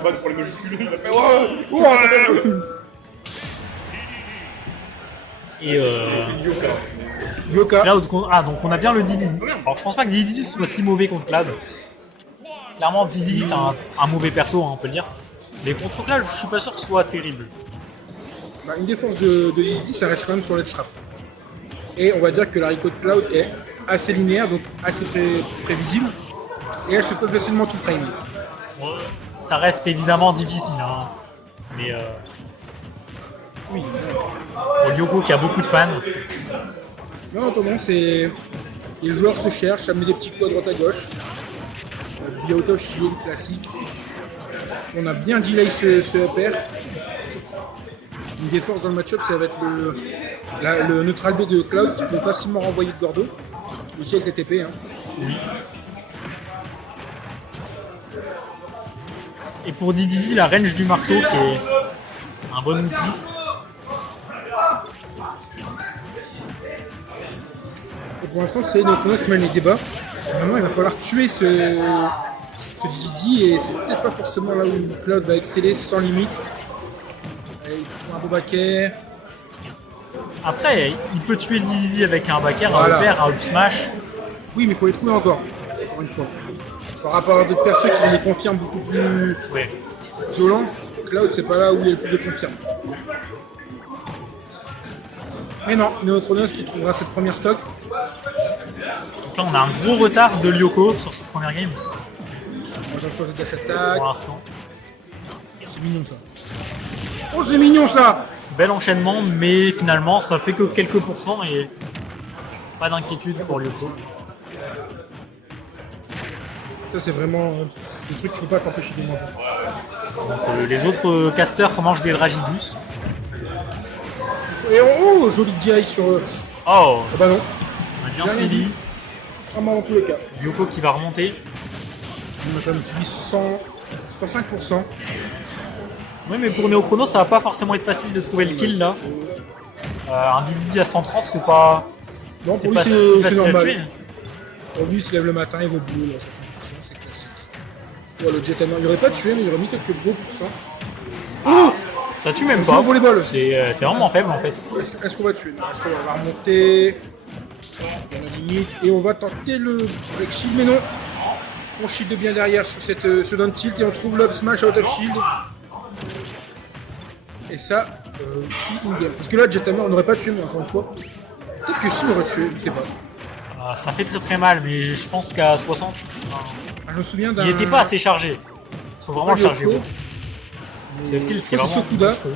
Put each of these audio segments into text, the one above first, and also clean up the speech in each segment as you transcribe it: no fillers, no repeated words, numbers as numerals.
Pour les majuscules, il a fait ouais. Et Yoka. Cloud contre... Ah, donc on a bien le Dididi. Alors je pense pas que Dididi soit si mauvais contre Cloud. Clairement, Dididi c'est un mauvais perso, hein, on peut le dire. Mais contre Cloud, je suis pas sûr que ce soit terrible. Bah, une défense de Dididi, ça reste quand même sur l'edge trap. Et on va dire que la Rico de Cloud est assez linéaire, donc assez prévisible. Et elle se fait facilement tout frame. Ça reste évidemment difficile, hein. Mais Oui. pour Lyoko qui a beaucoup de fans, Mais en attendant, c'est... les joueurs se cherchent, ça met des petits coups à droite à gauche. Biotosh Shield classique. On a bien delay ce upper. Une des forces dans le match-up, ça va être le neutral B de Cloud qui peut facilement renvoyer de Gordo. Aussi avec cette épée. Hein. oui. Et pour Dididi, la range du marteau qui est un bon outil. Et pour l'instant, c'est Neutronos qui mène les débats. Maintenant, il va falloir tuer ce Dididi et c'est peut-être pas forcément là où Cloud va exceller sans limite. Et il faut un beau backer. Après, il peut tuer Dididi avec un backer, Voilà. un upper, un up smash. Oui, mais il faut les trouver encore une fois. Par rapport à d'autres persos qui les confirment beaucoup plus Ouais. violents, Cloud, c'est pas là où il y a le plus de confirme. Mais non, Neutronos qui trouvera cette première stock. Donc là, on a un gros retard de Lyoko sur cette première game Attention, je dash attack. pour l'instant. C'est mignon ça. Oh, c'est mignon ça! Bel enchaînement, mais finalement, ça fait que quelques pourcents et pas d'inquiétude pour Lyoko. Ça, c'est vraiment le truc qui ne peut pas t'empêcher de manger. Donc, les autres casters mangent des Dragibus. Et oh, joli DI sur. Oh, Ah bah non, on a bien Bien suivi. vraiment dans tous les cas. Lyoko qui va remonter. On a quand même suivi 105%. Oui, mais pour Neochrono, ça va pas forcément être facile de trouver le kill là. Un Dididi à 130, c'est pas, Non, c'est pour pas lui, si c'est facile à normal. tuer. Pour lui, il se lève le matin, il va au boulot, là, 105%, c'est classique. Ouais, le Jet Hammer, il aurait pas tué, mais il aurait mis quelques beaux pourcents. Oh, Ça tue même joue au pas. volleyball. C'est vraiment faible en fait. Est-ce qu'on va tuer? Non, est-ce qu'on va remonter dans la limite? Et on va tenter le break shield, mais non. On shield bien derrière sur ce down tilt et on trouve l'up smash out of shield. Et ça, in-game. Parce que là, Jet Hammer, on n'aurait pas tué, mais encore une fois. Peut-être que si, on aurait tué, je sais pas. Ça fait très très mal, mais je pense qu'à 60, Ah, je me souviens d'un. il était pas assez chargé. Faut vraiment le charger. Yoko, C'est le tilt qui est c'est vraiment Sokuda. monstrueux.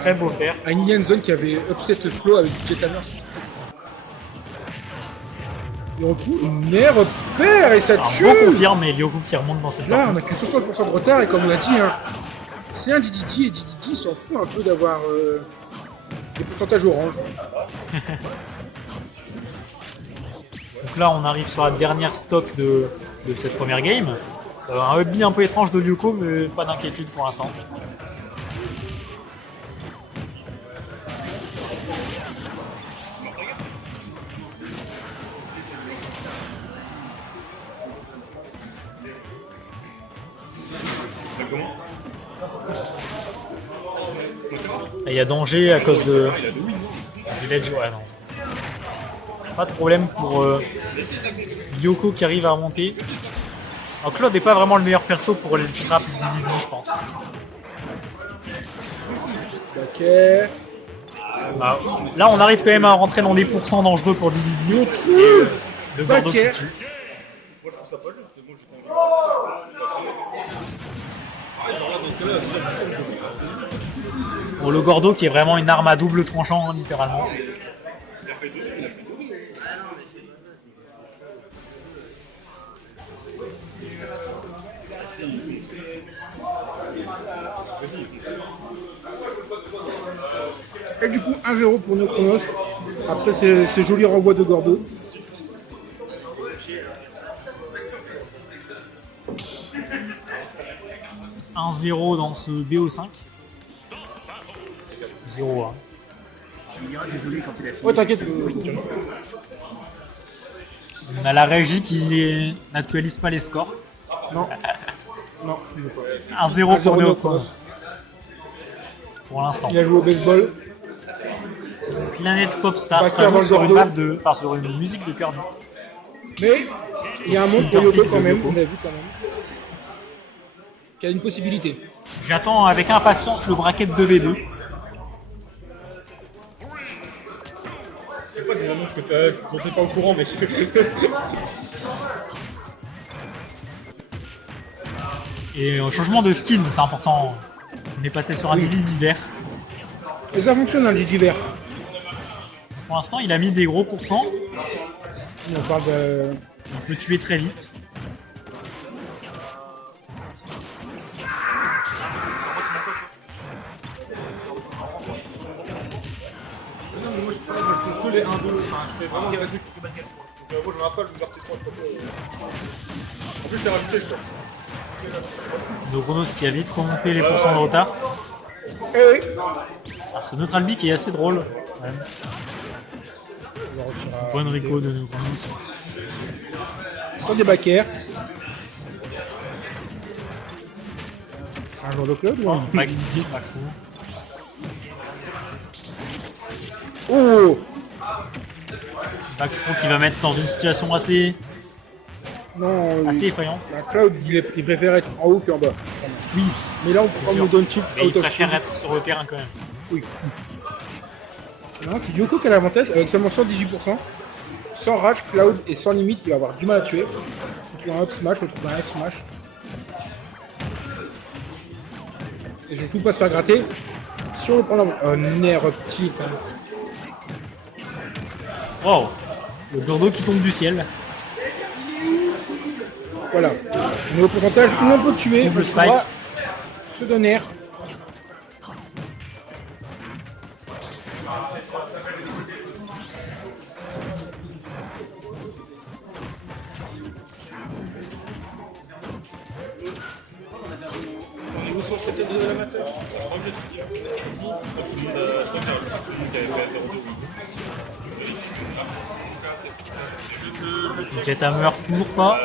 Très beau faire. À une Alien Zone qui avait upset flow avec Jet Hammer. Et on trouve une air paire et ça Alors, tue. on confirme, et Lyoko qui remonte dans cette Là, partie. on a que 60% de retard et comme on l'a dit, hein, c'est un Dididi et Dididi s'en fout un peu d'avoir des pourcentages orange. Donc là, on arrive sur la dernière stock de cette première game. Un hubby un peu étrange de Lyoko, mais pas d'inquiétude pour l'instant. Et il y a danger à cause de du ledge. Ouais, non. Pas de problème pour Lyoko qui arrive à remonter. Alors Claude n'est pas vraiment le meilleur perso pour les trap Dididi, je pense. Ok. Ah, là, on arrive quand même à rentrer dans des pourcents dangereux pour Dididi. Et le Gordo qui Backer. tue. Moi je trouve ça pas juste, moi je Bon, le Gordo qui est vraiment une arme à double tranchant, hein, littéralement. Et du coup, 1-0 pour Neutronos. Après ce joli renvoi de Gordo. « 1-0 dans ce BO5. 0-1. Tu me diras désolé quand il a fini. Ouais, t'inquiète. On a la régie qui n'actualise pas les scores. Non. Non, il veut pas. 1-0 pour 1-0 Neochronos. Pour l'instant. Il a joué au baseball. Planète Popstar, Backer ça dans joue le sur une Bordeaux. map de. Enfin, sur une musique de Kirby. Mais il y a un monde pour Interpic Yoko quand de même, Yoko. on l'a vu quand même. Qui a une possibilité. J'attends avec impatience le bracket 2v2. C'est quoi des annonces dont t'es pas au courant, mec? Et changement de skin, c'est important. On est passé sur un Didi d'hiver. Et ça fonctionne un Didi vert. Pour l'instant, il a mis des gros pourcents. On parle de. Il peut tuer très vite. Que les 1-2, c'est vraiment des trucs de baguette. Donc moi je me rappelle, je vous ai repris 3 photos. En plus je t'ai rajouté, je crois. Neochronos qui a vite remonté les pourcents de retard. Eh oui. Alors, ce Neutral B qui est assez drôle. quand même. On retirera- Bonne Rico de Neochronos. Encore des backers. Un joueur de club ou un... Magnifique, Max Roux. Oh. Max Roux qui va mettre dans une situation assez Non, effrayante. la Cloud, il préfère être en haut qu'en bas. Oui, Mais là, on prend sûr. le down tilt mais il out of préfère shield. être sur le terrain quand même. Oui. Non, c'est Yoko qui a l'avantage avec seulement 118%. Sans rage, Cloud et sans limite, il va avoir du mal à tuer. Faut qu'il y ait un up smash, on trouve un F smash. Et je ne peux pas se faire gratter. Si on le prend là, un air petit quand même. Wow, le Gordo qui tombe du ciel. Voilà. On est au pourcentage où on peut tuer. Double on spike. pourra se donner. On est où sur cette de l'amateur? Je crois que je suis dit. Je crois que c'est un fait 0-2. Jet Hammer, toujours pas.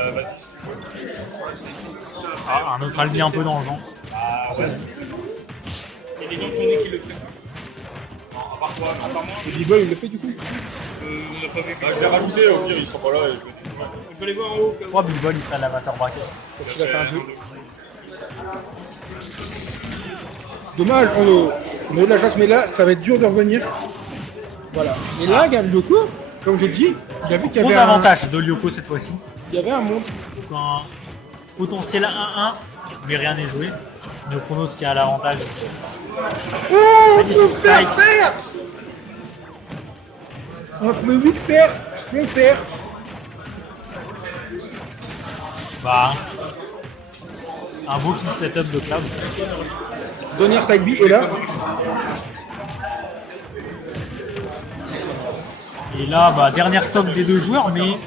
Ah, un autre Albi un peu dans le vent. Il y a des gens de ton nez qui le font. Non, à part toi, à part moi. Le B-Ball, il le fait du coup. On n'a pas vu. Je l'ai rajouté, au pire il sera pas là. Je vais aller voir en haut. 3 Big-Ball, il ferait l'avatar bracket. Parce qu'il a fait un jeu. Dommage, on a eu de la chance, mais là, ça va être dur de revenir. Voilà. Et là, Yoko, comme j'ai dit, il a vu qu'il y Gros avait avantage de Lyoko cette fois-ci. il y avait un monde. Donc un potentiel 1-1, mais rien n'est joué. Neochronos qui a l'avantage ici. Oh, on Magnifique peut se faire spike. faire. On peut vite faire ce qu'on fait. Bah, un beau kill setup de Cloud. Donner side B et là, Et là, bah, dernière stock des deux joueurs, mais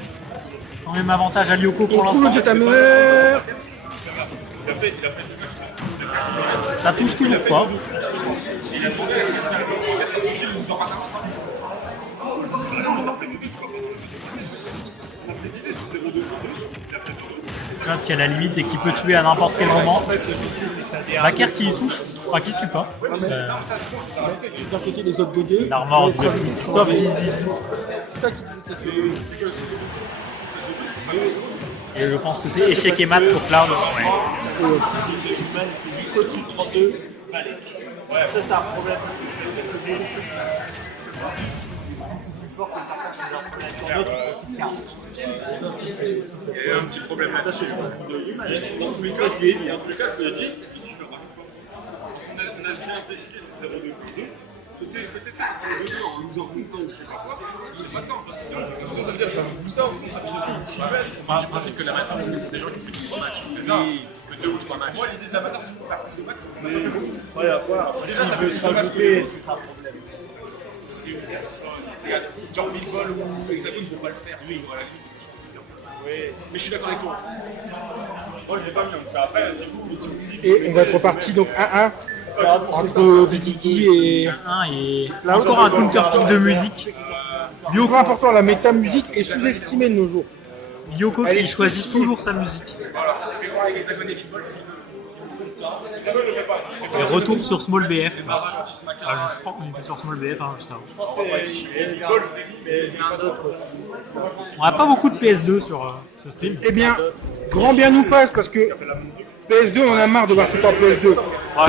quand même avantage à Lyoko on pour trouve le l'instant. Jet Hammer. Ça touche toujours pas. Cloud qui a la limite et qui peut tuer à n'importe quel moment. Baker qui touche, enfin qui tue pas. D'un côté, les autres BD. L'armor sauf Didi. C'est ça qui Et je pense que c'est échec et mat pour Cloud. Il y a un petit problème là-dessus. Dans tous les cas, je lui ai dit. Dans tous les cas, je lui ai dit. Je le rajoute. Parce qu'on a bien décidé, c'est 0,2 plus 2. C'était peut-être un 2 en nous en coupant ou je sais pas quoi. C'est maintenant. Parce que sinon, ça veut dire que j'ajoute tout ça ou sinon ça veut dire que le principe que l'amateur, c'est des gens qui font plus de matchs. C'est ça. Que 2 ou 3 matchs. Moi, l'idée de l'amateur, c'est de faire plus de matchs. Mais ouais, à voir. S'il veut se rajouter, c'est ça le problème. Si c'est genre Big Ball ou Hexagone, ils vont pas le faire. Oui, voilà. Oui, mais je suis d'accord avec toi. Moi, je l'ai pas mis. Donc après, si vous me dites. Et on va être reparti donc 1-1 entre Didiki et. 1 et encore un counter pick de musique. Yoko important, la méta musique est sous-estimée de nos jours. Yoko qui choisit toujours sa musique. Voilà, je vais voir avec Hexagone et Big Ball s'ils le font. Et retour sur Small BF. Je crois qu'on était sur Small BF juste avant. On n'a pas beaucoup de PS2 sur ce stream. Eh bien, grand bien nous fasse parce que PS2, on en a marre de voir tout le temps PS2.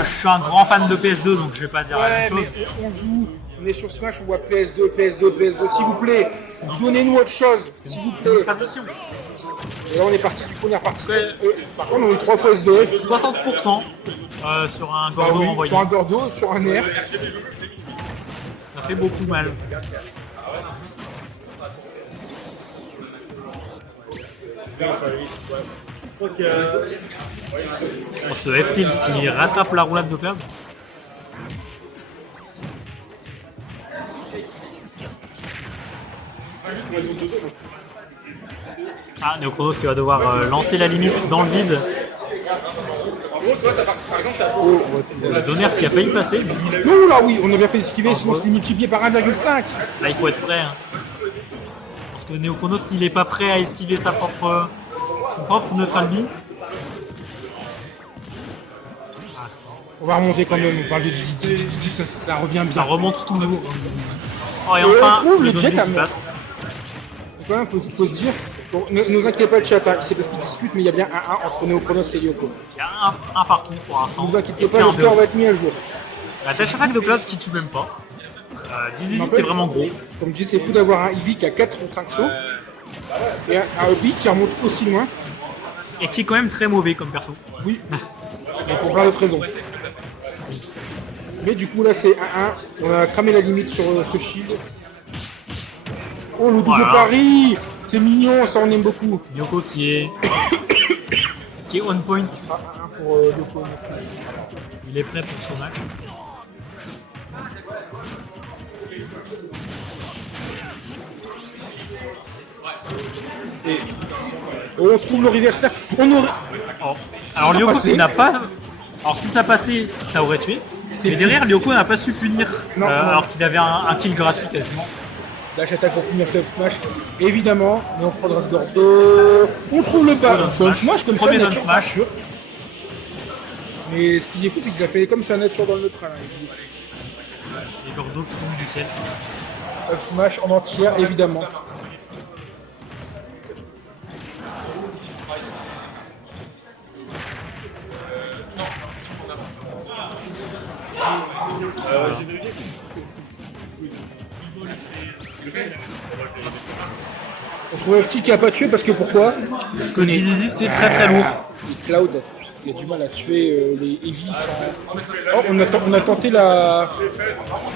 Je suis un grand fan de PS2 donc je vais pas dire la Ouais, même mais chose. on joue, on est sur Smash, on voit PS2, PS2, PS2. S'il vous plaît, donnez-nous autre chose, s'il vous C'est une plaît. tradition. Et là, on est parti, du coup, on est reparti. Ouais. Par contre, on a eu 3 fois SDF. 60% sur un Ah Gordo oui, envoyé. sur un Gordo, sur un air. Ça fait beaucoup mal. Ce F-Tilt qui rattrape la roulade de Cloud. Ah, Neochronos qui va devoir lancer la limite dans le vide. Le Donner qui a failli passer. Non, là, oui, on a bien fait esquiver, sinon on se multiplié par 1,5. Là, il faut être prêt. Hein. Parce que Neochronos, s'il n'est pas prêt à esquiver son propre neutral B. On va remonter quand même, on parle de Didi, ça revient Ça bien. remonte toujours. Oh, et on enfin, trouve le le Donner jet à qui main. passe. Quand même, faut se dire, bon, ne vous inquiétez pas le chat, hein, c'est parce qu'ils discutent, mais il y a bien un 1 entre Neochronos et Yoko. Il y a un partout pour l'instant. Ne vous Et inquiétez c'est pas, un le score deux. va être mis à jour. La dash attack de Cloud qui tue même pas. Didi, Non, c'est mais- vraiment gros. Comme je dis, c'est fou d'avoir un Eevee qui a 4 ou 5 sauts, et un Hobby qui remonte aussi loin, Et qui est quand même très mauvais comme perso. oui, et pour plein d'autres raisons. Mais du coup, là, c'est 1-1, on a cramé la limite sur ce shield. Oh, le double Voilà. pari, c'est mignon, ça on aime beaucoup. Yoko qui est on point. 1-1 pour Yoko. Il est prêt pour son match. On trouve le reverse là. On aurait... Oh. Alors Ça Lyoko passait. qui n'a pas. Alors si ça passait, ça aurait tué. Mais derrière, Lyoko n'a pas su punir. Non, non. Alors qu'il avait un kill gratuit quasiment. Dash attaque pour punir ce smash, évidemment, mais on prendra ce Gordo. On trouve le bas. Down Down smash. smash comme ça, Premier down nature smash. nature. Mais ce qui est fou, c'est qu'il a fait comme ça nature dans le neutral. Les Gordo qui tombent du ciel. Up smash en entière, évidemment. On trouve FT qui a pas tué parce que pourquoi? Parce que Didi c'est très très lourd. Cloud, il a du mal à tuer les Eevee sans... Oh, on a tenté la...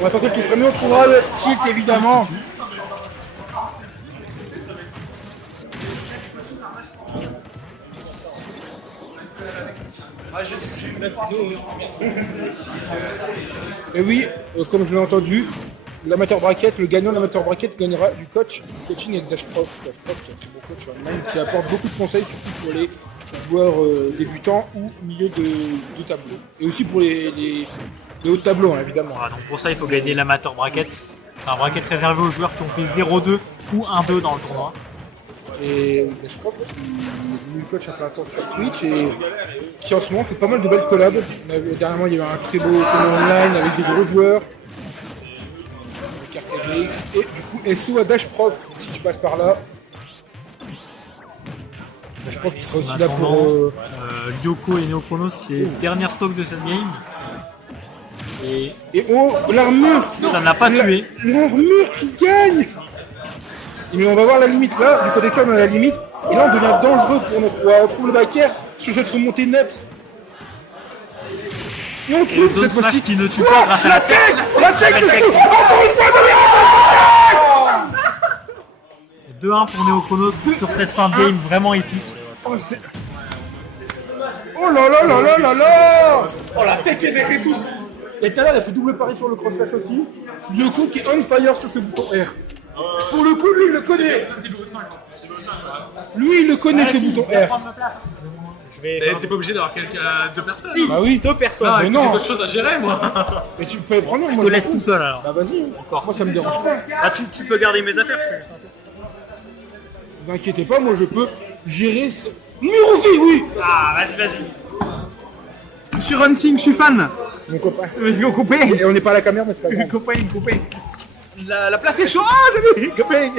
On va tenter le tout frais, mais on trouvera le tilt évidemment. Et oui, comme je l'ai entendu, l'amateur bracket, le gagnant de l'amateur bracket gagnera du coaching avec Dash Prof. Dash Prof, qui est un très bon coach en Allemagne, qui apporte beaucoup de conseils, surtout pour les joueurs débutants ou milieu de tableau. Et aussi pour les hauts de tableau, hein, évidemment. Voilà, donc pour ça, il faut gagner l'amateur bracket. C'est un bracket réservé aux joueurs qui ont fait 0-2 ou 1-2 dans le tournoi. Et Dash Prof, qui est devenu coach à plein temps sur Twitch et qui en ce moment fait pas mal de belles collabs. Dernièrement, il y avait un très beau tournoi online avec des gros joueurs. Avec RTGX. Et du coup, SO à Dash Prof, si tu passes par là. Dash Prof qui sera aussi là pour... Lyoko et Neochronos, c'est dernière stock de cette game. Et Et oh, l'armure! ça n'a pas tué. L'armure qui gagne! Et mais on va voir la limite. Là, du côté club, on a la limite. Et là, on devient dangereux pour notre. Ouais, on trouve le backer sur cette remontée nette. Et on Et le trouve down cette smash fois-ci. qui ne tue pas grâce à la tech. La tech de fou! Encore une fois, 2-1 pour Neochronos sur cette fin de game vraiment épique. oh, c'est- oh là là là là là là! Oh la tech est des tous. Et tout à l'heure, elle a fait double pari sur le cross slash aussi. Lyoko qui est on fire sur ce bouton R. Pour le coup, lui, il le connaît. Lui, il le connaît, ce bouton R. T'es pas obligé d'avoir deux personnes. Si, Bah oui. 2 personnes. Ah, mais écoute, non. j'ai d'autres choses à gérer, moi. Mais tu peux prendre, moi Je te laisse tout seul alors. Bah vas-y, moi ça me dérange pas. Ah, tu peux garder mes affaires. Je fais juste un peu. Ne vous inquiétez pas, moi je peux gérer ce... Numéro vie, oui. Ah, vas-y, vas-y. Monsieur Hunting, je suis fan. C'est mon copain. Mon copain. Et on n'est pas à la caméra, mais c'est pas grave. Copain. La place est chaude, salut, copain.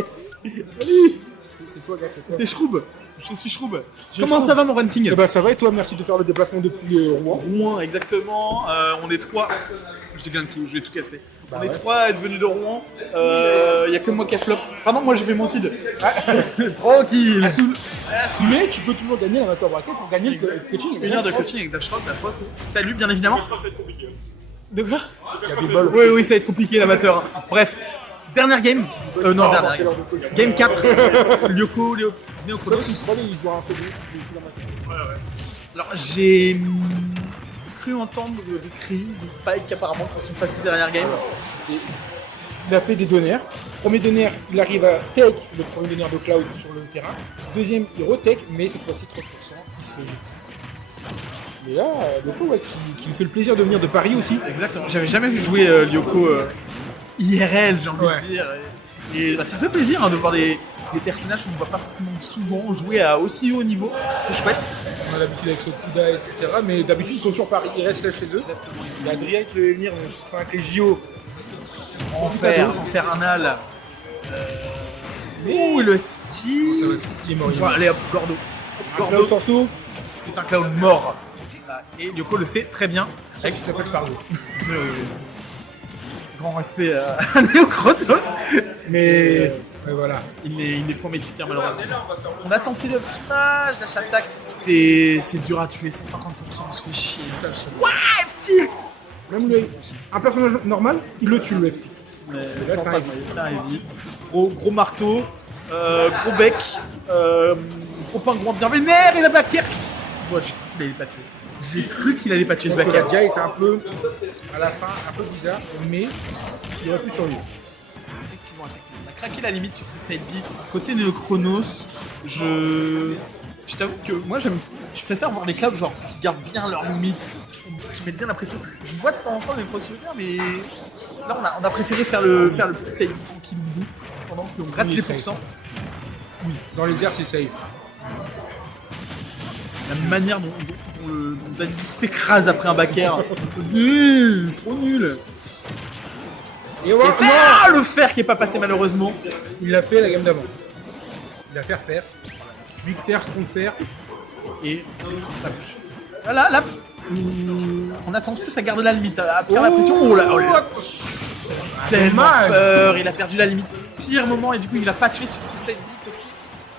C'est toi, gars, c'est toi. C'est Shroub. Je suis Shroub. Comment ça va, mon Hunting? Eh ben, ça va et toi, merci de faire le déplacement depuis Rouen. Rouen, exactement. On est 3. Je dégaine tout, je vais tout casser. On est ouais. 3 à être venus de Rouen. Il y a que moi qui a flop. Pardon, moi j'ai fait mon seed. Tranquille. Mais tu peux toujours gagner l'amateur bracket pour gagner le coaching. Une heure de coaching avec Dashrock, Salut, bien évidemment. De quoi? Il y a des balles. Oui, ça va être compliqué l'amateur. Bref, dernière game. Non, dernière game. Game 4. Lyoko, Sauf Neochronos. si troll, il joue un peu de Alors, j'ai cru entendre des cris, des spikes apparemment qui sont passés derrière game. Il a fait des donneurs. Premier donneur, il arrive à take le premier donneur de Cloud sur le terrain. Deuxième, il retake, mais cette fois-ci 30%, il se fait jeter. Mais là, Lyoko, ouais, qui me fait le plaisir de venir de Paris aussi. Exactement. J'avais jamais vu jouer Lyoko IRL, j'ai envie Ouais. de dire. Et bah, ça fait plaisir de voir des personnages qu'on ne voit pas forcément souvent jouer à aussi haut niveau. C'est chouette. On a l'habitude avec Sokuda, etc. Mais d'habitude, ils sont sur Paris, ils restent là chez eux. Exactement. Il y a Adrien qui veut venir avec les JO. En infernal. Ouh, le petit. Ça va être il est mort. Bon, allez hop, Gordo. Cloud Gordo, Sorso, c'est un clown mort. Et Lyoko le sait très bien. ça s'appelle Fargo. Grand respect à Neochronos. Mais Voilà. il est trop mexicain malheureusement. On a tenté le smash, dash attack. C'est dur à tuer, 150%, on se fait chier. Ouais, petite. Même lui, un personnage normal, il le tue le FP. Mais sans ça, c'est un heavy. Gros marteau, gros bec, gros pingouin bien vénère et la backer. Moi, il allait pas tuer. J'ai cru qu'il allait pas tuer ce Parce que backer. la gars était un peu, à la fin, un peu bizarre, mais il aurait pu survivre. Effectivement. On a craqué la limite sur ce side B. Côté Neochronos, je t'avoue que moi je préfère voir les clubs genre qui gardent bien leurs limites, qui mettent bien la pression. Je vois de temps en temps les pros se faire, mais là on a préféré faire le petit side B tranquille pendant qu'on gratte Oui, les safe. pourcents. Dans les airs, c'est safe. La manière dont Danny s'écrase après un backer. Trop nul. Et voilà, Ah, le fer qui est pas passé malheureusement. il l'a fait la gamme d'avant. Il a fait faire. Big fer, strong fer. Et ça bouge. Là, on a tendance plus à garder la limite. Après la pression, oh là, tellement mal. peur. Il a perdu la limite pire moment et du coup il a pas tué sur ses 7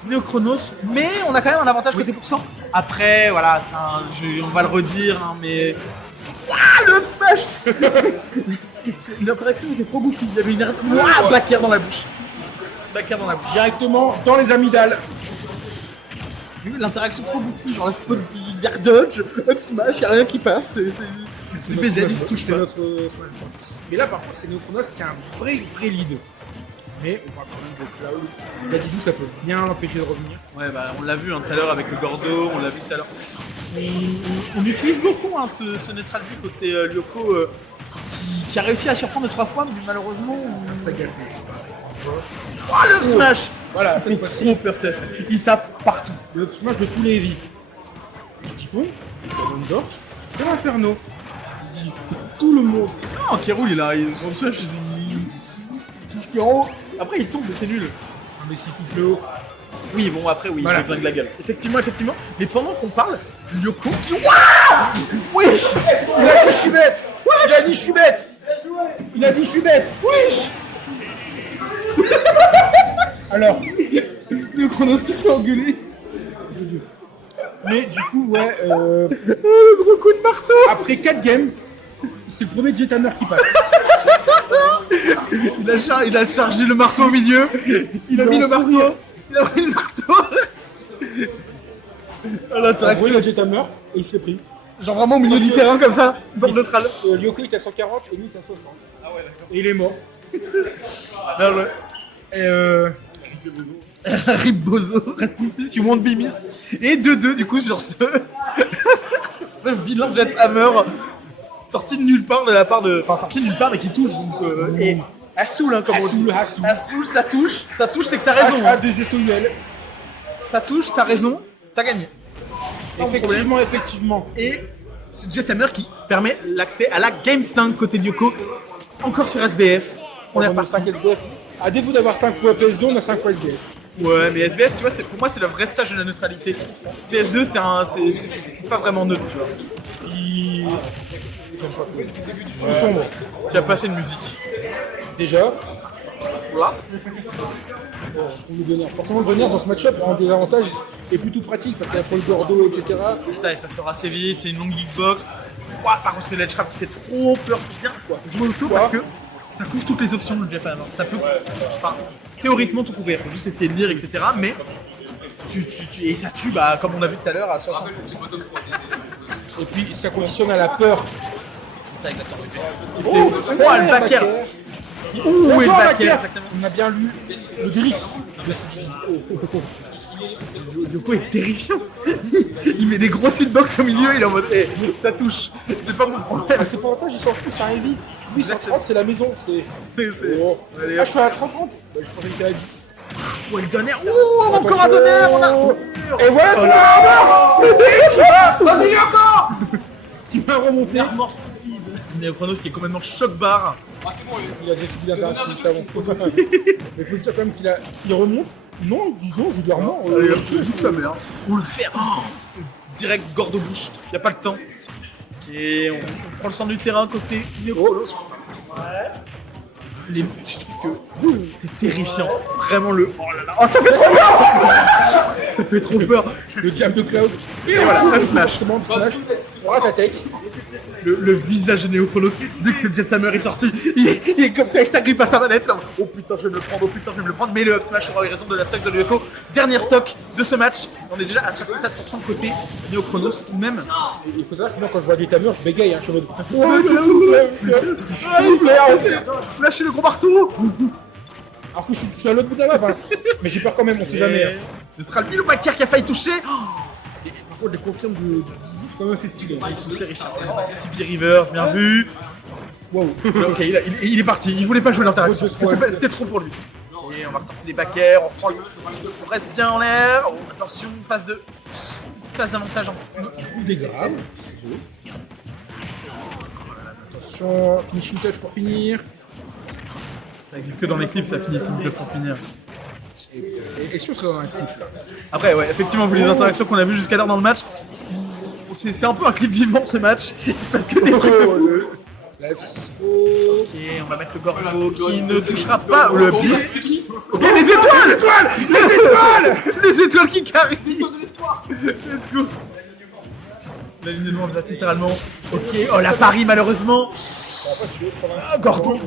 Neochronos, mais on a quand même un avantage côté pourcent. Après, voilà, on va le redire, hein, mais. Ah, le up smash. L'interaction était trop goofy. Il y avait une backer dans la bouche. Backer dans la bouche. Directement dans les amygdales. L'interaction trop goofy, genre la spot yard dodge, up smash, y'a rien qui passe. C'est notre BZ, Smash il se touche c'est pas. notre Smash Bros. Mais là, par contre, c'est Neochronos qui a un vrai lead. Mais on parle quand même de Cloud. Dadidou, ça peut bien l'empêcher de revenir. Ouais, bah on l'a vu tout à l'heure avec le Gordo, on l'a vu tout à l'heure. On utilise beaucoup ce neutral B côté Lyoko qui a réussi à surprendre 3 fois, mais malheureusement. Ça gagne. Oh le smash. Voilà, Il cette fait fois-ci. trop peur, Seth. Il tape partout. Le Smash de tous les heavy. Petit d'or, c'est l'Inferno. Il dit tout le monde. Non, Kerul il a son smash, il touche que en haut. Après il tombe, mais c'est nul. Mais s'il touche le haut. Oui, bon, après, oui, Voilà. il blingue la gueule. Effectivement. Mais pendant qu'on parle, Lyoko qui. Waouh. Wesh. Il a dit je suis bête. Il a dit je suis bête. Il a dit je suis bête. Wesh. Alors, le Chronos qui s'est engueulé. Mais du coup, ouais, Le gros coup de marteau. après 4 games, c'est le premier Jethammer qui passe. Il a chargé le marteau au milieu. Il a mis le marteau. Il a pris le marteau. En L'interaction. gros, il a Jethammer et il s'est pris. Genre vraiment au milieu du terrain comme ça, dans le neutral. Lyoko est à 140 et lui est à 60. Ah ouais, d'accord. Et il est mort. Et Rip Bozo, rest in peace, you won't be missed. Et 2-2 du coup sur ce sur ce vilain Jethammer sorti de nulle part de la part de. Enfin sorti de nulle part mais qui touche donc. Et Assoul hein, comme on dit. Assoul, ça touche, c'est que t'as raison. Hein. H-A-D-G-S-O-U-L. Ça touche, t'as raison, t'as gagné. Sans problème. Effectivement. Et ce Jethammer qui permet l'accès à la Game 5 côté Yoko. Encore sur SBF. On est a reparti. 5 SBF. À défaut d'avoir 5 fois PS2, on a 5 fois SBF. Ouais, mais SBF, tu vois, pour moi, c'est le vrai stage de la neutralité. PS2, c'est pas vraiment neutre, tu vois. Plus sombre. Tu as passé une musique. Déjà, Voilà. pour le Donner. Forcément, le Donner dans ce match-up a un désavantage et plutôt pratique parce qu'il y a le Gordo, etc. Et ça sort assez vite, c'est une longue geekbox. Ouah, par contre, c'est l'edge trap qui fait trop peur. Bien, quoi. Jouer au tour parce que ça couvre toutes les options de Japan. Ça peut. Enfin, théoriquement, tout couvrir. Faut juste essayer de lire, etc. Mais. Et ça tue, bah, comme on a vu tout à l'heure, à 60%. Et puis, ça conditionne à la peur. C'est ça, exactement. Et c'est. Ouah, le backer. Ouh, et le backer, exactement. On a bien lu le drift de Yoko est terrifiant. Il met des grosses hitbox au milieu, il est en mode hey, ça touche. C'est pas mon problème. C'est pas avantage, il s'en fout, c'est un heavy. Lui, 130, c'est la maison. C'est... Oh. Allez, Ah, je suis à 30. Je pensais qu'il était à 10. Oh, le donner. Oh, encore un donner. On a. Et voilà, c'est la vas-y, Yoko qui va remonter. Neochronos qui est complètement choc-barre. Il a décidé d'interagir juste avant. Mais il faut dire quand même qu'il remonte. Non, dis donc, je lui remets. Allez, hop, je dis sa mère. Ou le fer. Oh, direct gorge bouche. Y a pas le temps. Et on prend le centre du terrain côté Neochronos. Je trouve que c'est terrifiant. Vraiment le. Oh là là. Oh, ça fait trop peur. Ça fait trop peur. Le diable de Cloud. Et voilà, un smash. Justement, smash. On rate la tech. Le visage de Neochronos, dès que ce Jethammer est sorti, il est comme ça avec sa grippe à sa manette. Là. Oh putain, je vais me le prendre, oh putain, je vais me le prendre. Mais le up smash aura eu raison de la stock de Yoko. Dernière stock de ce match. On est déjà à 64% côté Neochronos, ou même. Il faut savoir que moi, quand je vois des tamers, je bégaye. Je suis en mode. Lâchez le gros marteau. Alors que je suis à l'autre bout de la map. Mais j'ai peur quand même, on sait jamais. Neutral le backer qui a failli toucher. Par contre, les confirmes de c'est quand même assez stylé. Ils sont terrifiants. Tibi Rivers, bien vu. Wow. Ok, il est parti. Il voulait pas jouer l'interaction. C'était trop pour lui. Et on va retenter les backers. On reprend on reste bien en l'air. Oh, attention, phase d'avantage un petit peu. On trouve des graves. Attention, finishing touch pour finir. Ça existe que dans les clips, ça finit pour finir. Et sûr, c'est dans un clip. Après, ouais, effectivement, vu les interactions qu'on a vues jusqu'à l'heure dans le match, c'est un peu un clip vivant ce match. Il se passe que des trucs de fou. Ok, on va mettre le Gorgo qui ne touchera pas le pied. Ok, les étoiles Les étoiles qui carrient. Let's go. La ligne de loin, vous êtes littéralement. Ok, oh la Paris malheureusement. Ah, Gorgo.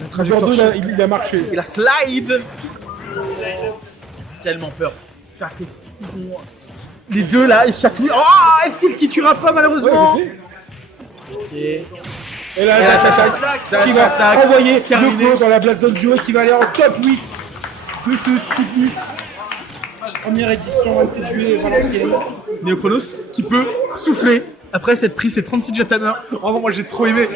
La trajectoire. Gordo, il a marché. Et la slide. Ça fait tellement peur. Ça fait. Les deux là, ils se chatouillent. Oh, F-Tilt qui tuera pas malheureusement. Ouais, Ok. et là, dash qui va attack, envoyer terminé. Yoko dans la blast zone Joe qui va aller en top 8 de ce Cygnus. Première édition, 27 juillet, Valenciennes. Neochronos qui peut souffler après cette prise, c'est 36 Jethammer. Vraiment, moi j'ai trop aimé.